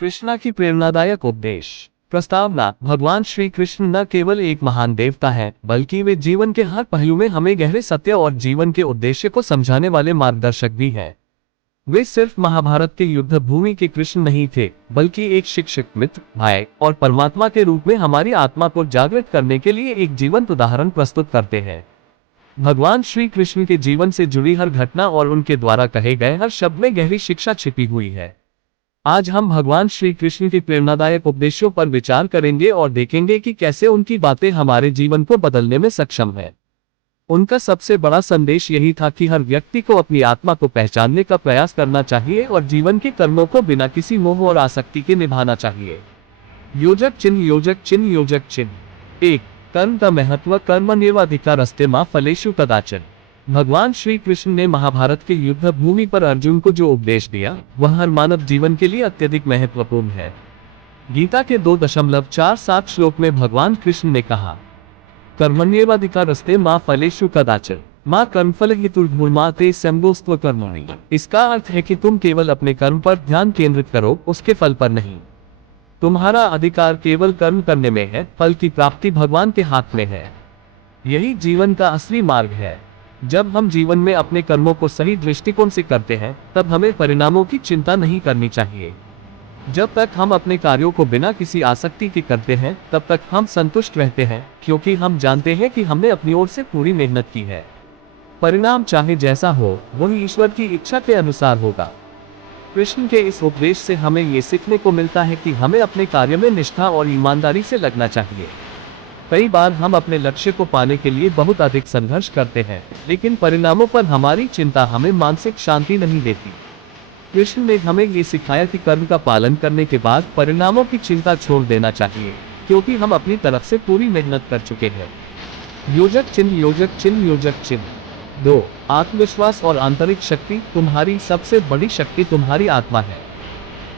कृष्णा की प्रेरणादायक उपदेश। प्रस्तावना। भगवान श्री कृष्ण न केवल एक महान देवता हैं, बल्कि वे जीवन के हर पहलू में हमें गहरे सत्य और जीवन के उद्देश्य को समझाने वाले मार्गदर्शक भी हैं। वे सिर्फ महाभारत के युद्ध भूमि के कृष्ण नहीं थे, बल्कि एक शिक्षक, मित्र, भाई और परमात्मा के रूप में हमारी आत्मा को जागृत करने के लिए एक जीवंत उदाहरण प्रस्तुत करते हैं। भगवान श्री कृष्ण के जीवन से जुड़ी हर घटना और उनके द्वारा कहे गए हर शब्द में गहरी शिक्षा छिपी हुई है। आज हम भगवान श्री कृष्ण के प्रेरणादायक उपदेशों पर विचार करेंगे और देखेंगे कि कैसे उनकी बातें हमारे जीवन को बदलने में सक्षम है। उनका सबसे बड़ा संदेश यही था कि हर व्यक्ति को अपनी आत्मा को पहचानने का प्रयास करना चाहिए और जीवन के कर्मों को बिना किसी मोह और आसक्ति के निभाना चाहिए। योजक चिन्ह, योजक चिन्ह, योजक चिन्ह। 1। कर्म का महत्व। कर्मण्येवाधिकारस्ते मा फलेषु कदाचन। भगवान श्री कृष्ण ने महाभारत के युद्ध भूमि पर अर्जुन को जो उपदेश दिया, वह हर मानव जीवन के लिए अत्यधिक महत्वपूर्ण है। गीता के 2.47 श्लोक में भगवान कृष्ण ने कहा, कर्मण्येवाधिकारस्ते मा फलेषु कदाचन मां कर्मफल हेतुर्भूर्मा ते संगोस्त्व कर्मणि। इसका अर्थ है कि तुम केवल अपने कर्म पर ध्यान केंद्रित करो, उसके फल पर नहीं। तुम्हारा अधिकार केवल कर्म करने में है, फल की प्राप्ति भगवान के हाथ में है। यही जीवन का असली मार्ग है। जब हम जीवन में अपने कर्मों को सही दृष्टिकोण से करते हैं, तब हमें परिणामों की चिंता नहीं करनी चाहिए। जब तक हम अपने कार्यों को बिना किसी आसक्ति के करते हैं, तब तक हम संतुष्ट रहते हैं, क्योंकि हम जानते हैं कि हमने अपनी ओर से पूरी मेहनत की है। परिणाम चाहे जैसा हो, वही ईश्वर की इच्छा के अनुसार होगा। कृष्ण के इस उपदेश से हमें ये सीखने को मिलता है कि हमें अपने कार्य में निष्ठा और ईमानदारी से लगना चाहिए। कई बार हम अपने लक्ष्य को पाने के लिए बहुत अधिक संघर्ष करते हैं, लेकिन परिणामों पर हमारी चिंता हमें मानसिक शांति नहीं देती। कृष्ण ने हमें ये सिखाया कि कर्म का पालन करने के बाद परिणामों की चिंता छोड़ देना चाहिए, क्योंकि हम अपनी तरफ से पूरी मेहनत कर चुके हैं। योजक चिन्ह, योजक चिन्ह, योजक चिन्ह। 2। आत्मविश्वास और आंतरिक शक्ति। तुम्हारी सबसे बड़ी शक्ति तुम्हारी आत्मा है।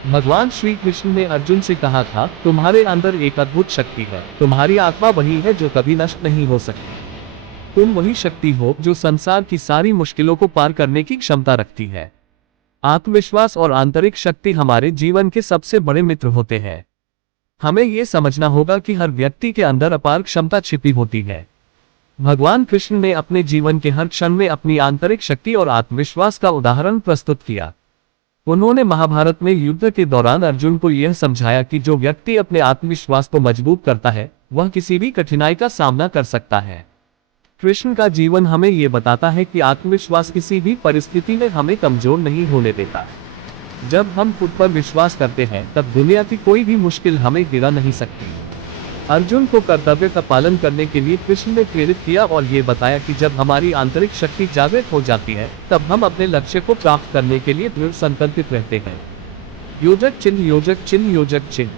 भगवान श्री कृष्ण ने अर्जुन से कहा था, तुम्हारे अंदर एक अद्भुत शक्ति है। तुम्हारी आत्मा वही है जो कभी नष्ट नहीं हो सकती। तुम वही शक्ति हो जो संसार की सारी मुश्किलों को पार करने की क्षमता रखती है। आत्मविश्वास और आंतरिक शक्ति हमारे जीवन के सबसे बड़े मित्र होते हैं। हमें यह समझना होगा कि हर व्यक्ति के अंदर अपार क्षमता छिपी होती है। भगवान कृष्ण ने अपने जीवन के हर क्षण में अपनी आंतरिक शक्ति और आत्मविश्वास का उदाहरण प्रस्तुत किया। उन्होंने महाभारत में युद्ध के दौरान अर्जुन को यह समझाया कि जो व्यक्ति अपने आत्मविश्वास को मजबूत करता है, वह किसी भी कठिनाई का सामना कर सकता है। कृष्ण का जीवन हमें यह बताता है कि आत्मविश्वास किसी भी परिस्थिति में हमें कमजोर नहीं होने देता। जब हम खुद पर विश्वास करते हैं, तब दुनिया की कोई भी मुश्किल हमें गिरा नहीं सकती। अर्जुन को कर्तव्य का पालन करने के लिए कृष्ण ने प्रेरित किया और ये बताया कि जब हमारी आंतरिक शक्ति जागृत हो जाती है, तब हम अपने लक्ष्य को प्राप्त करने के लिए दृढ़ संकल्पित रहते हैं। योजक चिन्ह, योजक चिन्ह, योजक चिन्ह।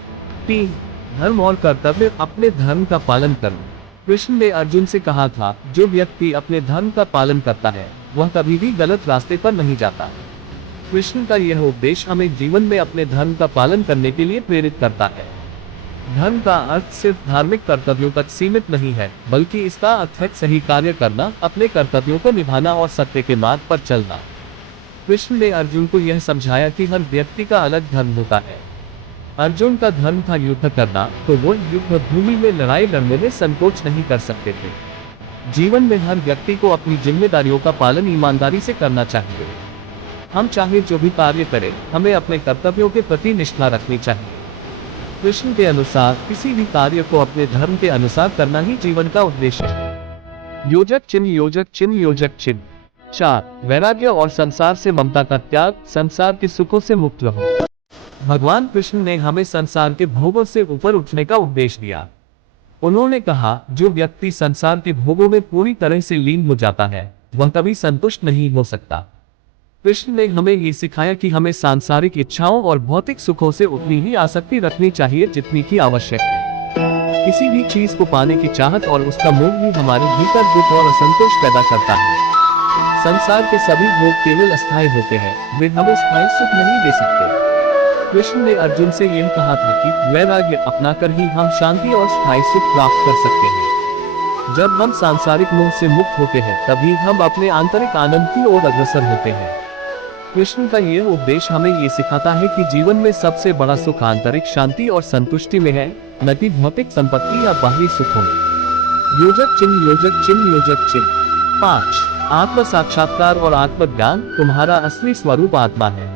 3। धर्म और कर्तव्य। अपने धर्म का पालन करो। कृष्ण ने अर्जुन से कहा था, जो व्यक्ति अपने धर्म का पालन करता है, वह कभी भी गलत रास्ते पर नहीं जाता। कृष्ण का यह उपदेश हमें जीवन में अपने धर्म का पालन करने के लिए प्रेरित करता है। धर्म का अर्थ सिर्फ धार्मिक कर्तव्यों तक सीमित नहीं है, बल्कि इसका अर्थ है सही कार्य करना, अपने कर्तव्यों को निभाना और सत्य के मार्ग पर चलना। कृष्ण ने अर्जुन को यह समझाया कि हर व्यक्ति का अलग धर्म होता है। अर्जुन का धर्म था युद्ध करना, तो वो युद्ध भूमि में लड़ाई लड़ने में संकोच नहीं कर सकते थे। जीवन में हर व्यक्ति को अपनी जिम्मेदारियों का पालन ईमानदारी से करना चाहिए। हम चाहे जो भी कार्य करें, हमें अपने कर्तव्यों के प्रति निष्ठा रखनी चाहिए। कृष्ण के अनुसार किसी भी कार्य को अपने धर्म के अनुसार करना ही जीवन का उद्देश्य है। योजक चिन्ह, योजक चिन्ह, योजक चिन्ह। 4। वैराग्य और संसार से ममता का त्याग। संसार के सुखों से मुक्त रहो। भगवान कृष्ण ने हमें संसार के भोगों से ऊपर उठने का उपदेश दिया। उन्होंने कहा, जो व्यक्ति संसार के भोगों में पूरी तरह से लीन हो जाता है, वह कभी संतुष्ट नहीं हो सकता। कृष्ण ने हमें ये सिखाया कि हमें सांसारिक इच्छाओं और भौतिक सुखों से उतनी ही आसक्ति रखनी चाहिए जितनी की आवश्यक है। किसी भी चीज को पाने की चाहत और उसका मोह ही हमारे भीतर दुख और असंतोष पैदा करता है। संसार के सभी भोग केवल अस्थायी होते हैं, वे हमें स्थायी सुख नहीं दे सकते। कृष्ण ने अर्जुन से यह कहा था कि वैराग्य अपनाकर ही हम शांति और स्थायी सुख प्राप्त कर सकते हैं। जब हम सांसारिक मोह से मुक्त होते हैं, तभी हम अपने आंतरिक आनंद की ओर अग्रसर होते हैं। कृष्ण का यह उपदेश हमें ये सिखाता है कि जीवन में सबसे बड़ा सुख आंतरिक शांति और संतुष्टि में है, न कि भौतिक संपत्ति या बाहरी सुखों में। योजक चिन्ह, योजक चिन्ह, योजक चिन्ह 5। आत्म साक्षात्कार और आत्मज्ञान। तुम्हारा असली स्वरूप आत्मा है।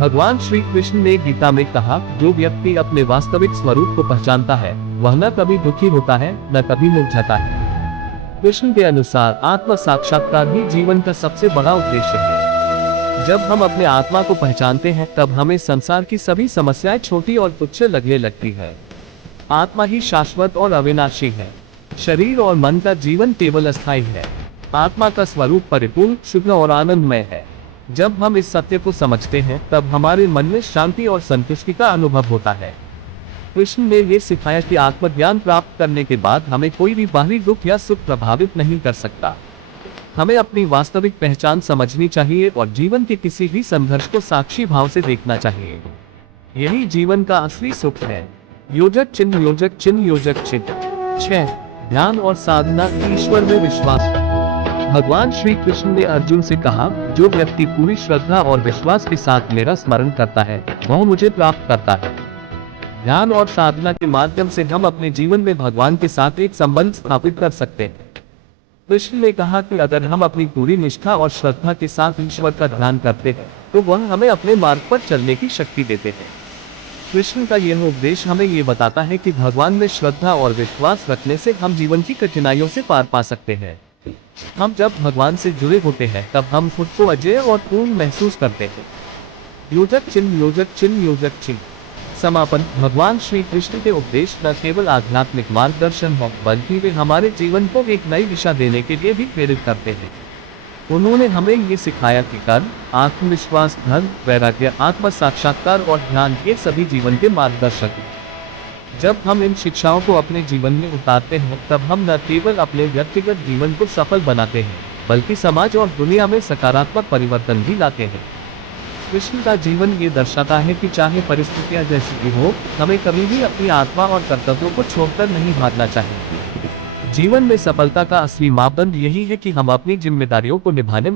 भगवान श्री कृष्ण ने गीता में कहा, जो व्यक्ति अपने वास्तविक स्वरूप को पहचानता है वह न कभी दुखी होता है न कभी मुरझाता है। कृष्ण के अनुसार आत्म साक्षात्कार ही जीवन का सबसे बड़ा उद्देश्य है। जब हम अपने आत्मा को पहचानते हैं तब हमें संसार की सभी समस्याएं छोटी और तुच्छ लगने लगती है। आत्मा ही शाश्वत और अविनाशी है। शरीर और मन का जीवन केवल अस्थायी है। आत्मा का स्वरूप परिपूर्ण, शुद्ध और आनंदमय है। जब हम इस सत्य को समझते हैं तब हमारे मन में शांति और संतुष्टि का अनुभव होता है। कृष्ण ने यह सिखाया कि आत्मज्ञान प्राप्त करने के बाद हमें कोई भी बाहरी दुख या सुख प्रभावित नहीं कर सकता। हमें अपनी वास्तविक पहचान समझनी चाहिए और जीवन के किसी भी संघर्ष को साक्षी भाव से देखना चाहिए। यही जीवन का असली सुख है। योजक चिन्ह, योजक चिन्ह, योजक चिन्ह 6। ध्यान और साधना। ईश्वर में विश्वास। भगवान श्री कृष्ण ने अर्जुन से कहा, जो व्यक्ति पूरी श्रद्धा और विश्वास के साथ मेरा स्मरण करता है वह मुझे प्राप्त करता है। ध्यान और साधना के माध्यम से हम अपने जीवन में भगवान के साथ एक संबंध स्थापित कर सकते हैं। कृष्ण ने कहा कि अगर हम अपनी पूरी निष्ठा और श्रद्धा के साथ ईश्वर का ध्यान करते हैं तो वह हमें अपने मार्ग पर चलने की शक्ति देते हैं। कृष्ण का यह उपदेश हमें ये बताता है कि भगवान में श्रद्धा और विश्वास रखने से हम जीवन की कठिनाइयों से पार पा सकते हैं। हम जब भगवान से जुड़े होते हैं तब हम खुद को अजय और पूर्ण महसूस करते हैं। योजक चिन्ह, योजक चिन्ह, योजक चिन्ह समापन। भगवान श्री कृष्ण के उपदेश न केवल आध्यात्मिक मार्गदर्शन हो बल्कि वे हमारे जीवन को एक नई दिशा देने के लिए भी प्रेरित करते हैं। उन्होंने हमें ये सिखाया कि कर्म, आत्मविश्वास, धर्म, वैराग्य, आत्म साक्षात्कार और ध्यान ये सभी जीवन के मार्गदर्शक हैं। जब हम इन शिक्षाओं को अपने जीवन में उतारते हैं तब हम न केवल अपने व्यक्तिगत जीवन को सफल बनाते हैं बल्कि समाज और दुनिया में सकारात्मक परिवर्तन भी लाते हैं। कृष्ण का जीवन ये दर्शाता है कि चाहे परिस्थितियां जैसी भी हो, हमें कभी भी अपनी आत्मा और कर्तव्यों को छोड़कर नहीं भागना चाहिए। जीवन में सफलता का असली मापदंड यही है कि हम अपनी जिम्मेदारियों को निभाने में